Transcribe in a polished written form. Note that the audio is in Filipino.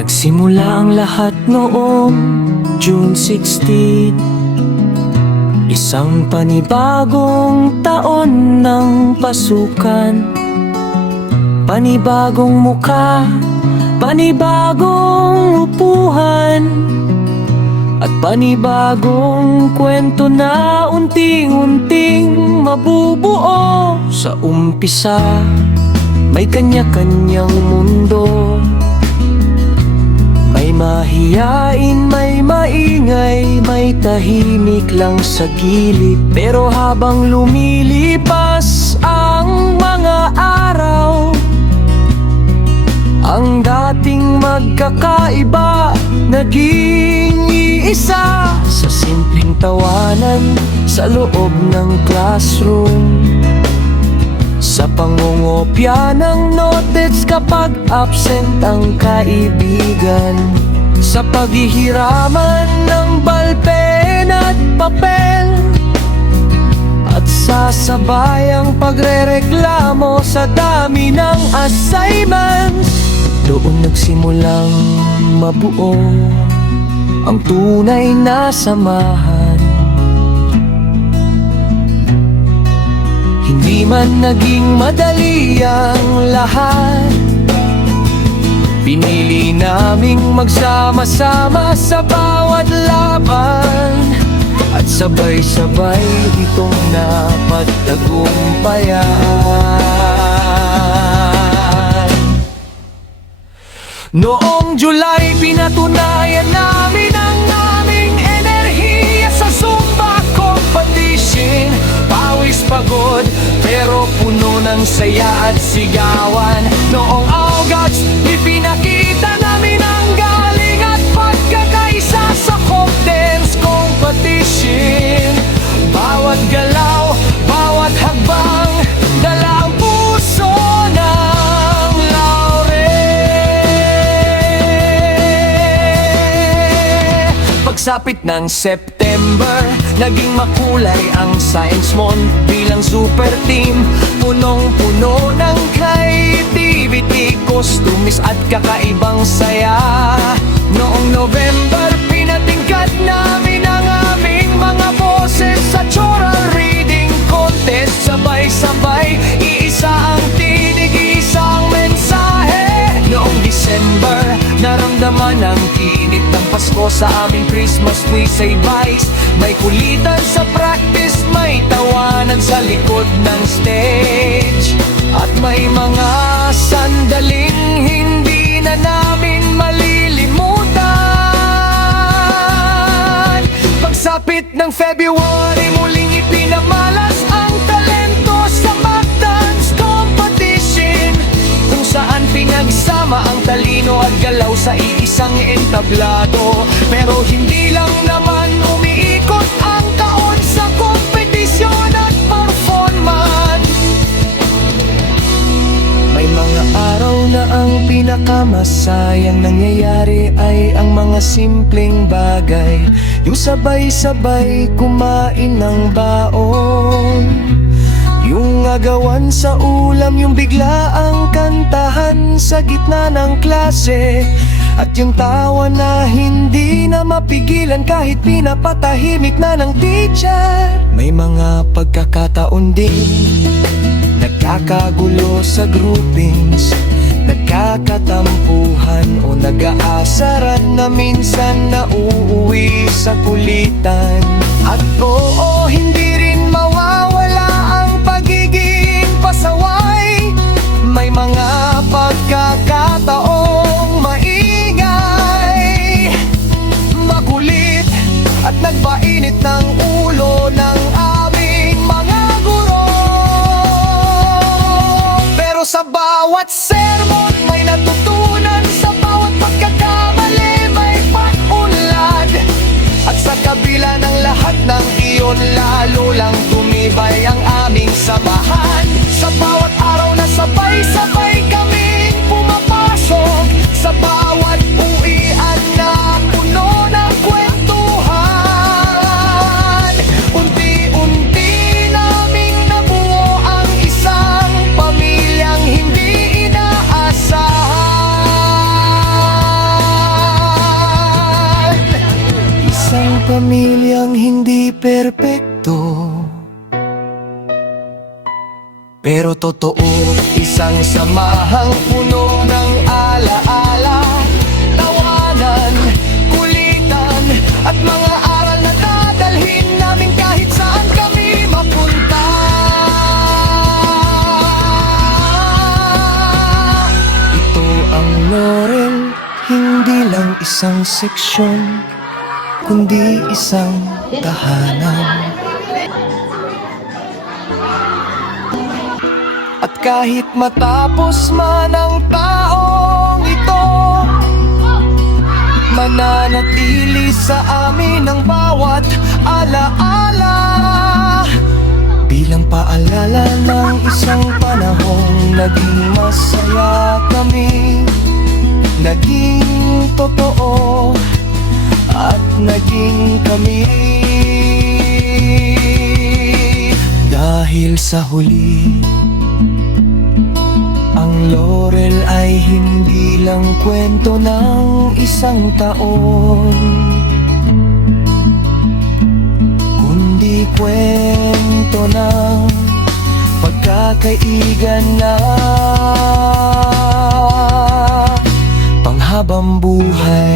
Nagsimula ang lahat noong June 16, isang panibagong taon ng pasukan. Panibagong muka, panibagong upuhan, at panibagong kwento na unting-unting mabubuo. Sa umpisa, may kanya-kanyang mundo. May mahiyain, may maingay, may tahimik lang sa gilid. Pero habang lumilipas ang mga araw, ang dating magkakaiba naging iisa. Sa simpleng tawanan sa loob ng classroom, sa pangungopya ng notes kapag absent ang kaibigan, sa paghihiraman ng balpen at papel, at sa sabayang pagrereklamo sa dami ng assignments. Doon nagsimulang mabuo ang tunay na samahan. Hindi man naging madali ang lahat, pinili naming magsama-sama sa bawat laban, at sabay-sabay itong napagtagumpayan. Noong July, pinatunayan namin ang aming enerhiya sa Zumba competition. Pawis pagod, pero puno ng saya at sigawan. Noong August, ipinakita namin ang galing at pagkakaisa sa folk dance competition. Bawat galaw, bawat hagbang, dala ang puso ng pagsapit ng September, naging makulay ang Science Month. Bilang super team, punong-puno ng creativity, costumes at kakaibang saya. Noong November, pinatingkad namin ang aming mga boses sa choral reading contest. Sabay-sabay, iisa ang tinig, isang mensahe. Noong December, naramdaman ang init ng Pasko sa aming Christmas tree sa advice. May kulitan sa practice, may tawanan sa likod ng stage, at may mga sandaling hindi na namin malilimutan. Pagsapit ng February, muling ipinamalas ang talento sa mock dance competition, kung saan pinagsama ang talino at galaw sa iisang entablado. Pero hindi lang naman umiikot ang taon sa kompetisyon at performance. May mga araw na ang pinakamasayang nangyayari ay ang mga simpleng bagay. Yung sabay-sabay kumain ng baon, yung agawan sa ulam, yung biglaang kantahan sa gitna ng klase, at yung tawa na hindi na mapigilan kahit pinapatahimik na ng teacher. May mga pagkakataon din nagkakagulo sa groupings, nagkakatampuhan o nag-aasaran na minsan nauuwi sa kulitan. At oo, hindi rin mawawala ang pagiging pasaway. May mga pagkakataong maingay, makulit at nagpainit ng ulo ng aming mga guro. Pero sa bawat sermon may natutunan, sa bawat pagkakamali may pag-unlad. At sa kabila ng lahat ng iyon, lalo Pamilyang hindi perpekto, pero totoo, isang samahang puno ng alaala, tawanan, kulitan, at mga aral na dadalhin namin kahit saan kami mapunta. Ito ang Laurel, hindi lang isang seksyon, kundi isang tahanan. At kahit matapos man ang taong ito, mananatili sa amin ang bawat alaala, bilang paalala ng isang panahong naging masaya kami, naging totoo, at naging kami. Dahil sa huli, ang Laurel ay hindi lang kwento ng isang taon, kundi kwento ng pagkakaigan na panghabang buhay.